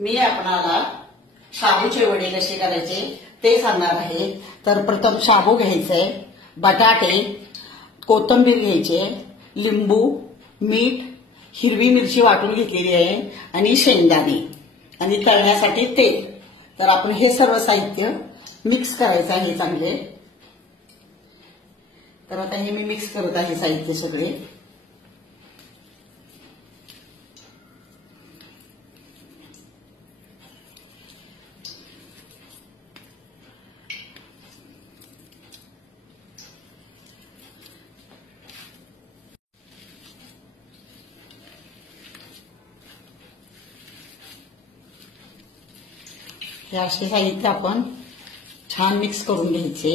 मी आपणाला शाबूचे वडे कसे करायचे ते सांगणार आहे। तर प्रथम शाबू घ्यायचे, बटाटे, कोथिंबीर घ्यायचे, लिंबू, मीठ, हिरवी मिरची वाटून घेतलेली आहे आणि शेंगदाणे आणि तळण्यासाठी तेल। तर आपण हे सर्व साहित्य मिक्स करायचं आहे चांगले। तर आता हे मी मिक्स करत आहे साहित्य सगळे। हे असे साहित्य आपण छान मिक्स करून घ्यायचे।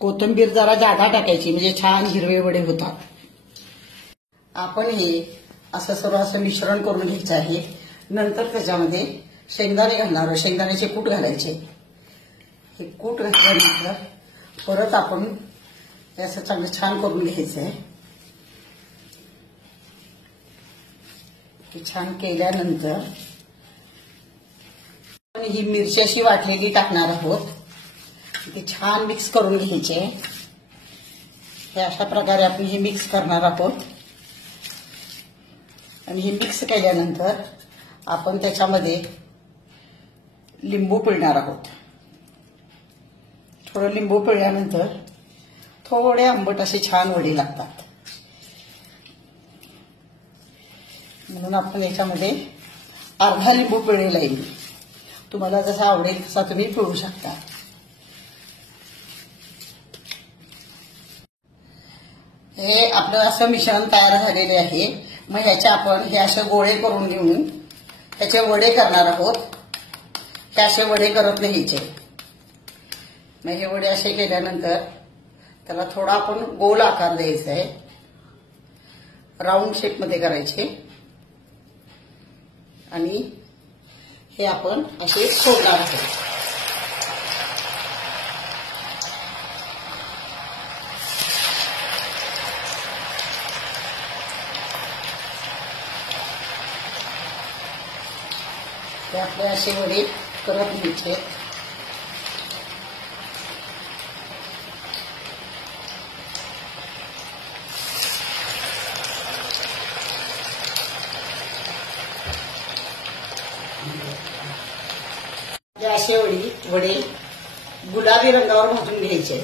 कोथिंबीर जरा जादा टाकायची म्हणजे छान हिरवे वडे होतात। आपण हे असं सर्व असं मिश्रण करून घ्यायचं आहे। नंतर त्याच्यामध्ये शेंगदाणे घालणार, शेंगदाण्याचे कूट घालायचे। हे कूट घातल्यानंतर परत आपण हे असं चांगलं छान करून घ्यायचं आहे। हे छान केल्यानंतर आपण ही मिरची अशी वाटलेली टाकणार आहोत। ते छान मिक्स करून घ्यायचे। हे अशा प्रकारे आपण हे मिक्स करणार आहोत आणि हे मिक्स केल्यानंतर आपण त्याच्यामध्ये लिंबू पिळणार आहोत। थोडं लिंबू पिळल्यानंतर थोडे आंबट असे छान वडे लागतात, म्हणून आपण याच्यामध्ये अर्धा लिंबू पिळलेला आहे। तुम्हाला जसा आवडेल तसा तुम्ही पिळू शकता। हे आपलं असं मिश्रण तयार झालेले आहे। मग ह्याचे आपण हे असे गोळे करून घेऊन ह्याचे वडे करणार आहोत। हे असे वडे करत घ्यायचे। मग हे वडे असे केल्यानंतर त्याला थोडा आपण गोल आकार द्यायचा आहे, राऊंड शेप मध्ये करायचे आणि हे आपण असे सोडणार आहोत। ते आपले असे वडे करत घ्यायचे। असे वडे गुलाबी रंगावर भाजून घ्यायचे।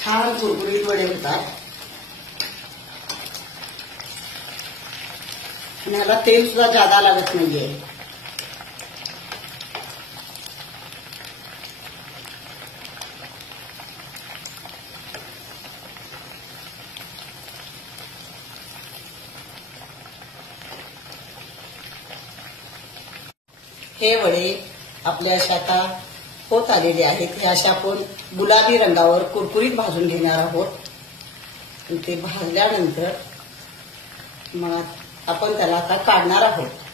छान कुरकुरीत वडे होतात आणि ह्याला तेल सुद्धा जादा लागत नाहीये। हे वडे आपल्या अशा आता होत आलेले आहेत। हे अशा आपण गुलाबी रंगावर कुरकुरीत भाजून घेणार आहोत। ते भाजल्यानंतर मग आपण त्याला आता काढणार आहोत।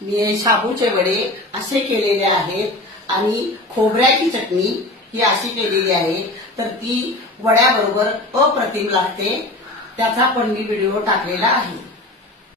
मी शाबूचे वडे असे केलेले आहेत आणि खोबऱ्याची चटणी ही अशी केलेली आहे। तर ती वड्याबरोबर अप्रतिम लागते, त्याचा पण मी व्हिडिओ टाकलेला आहे।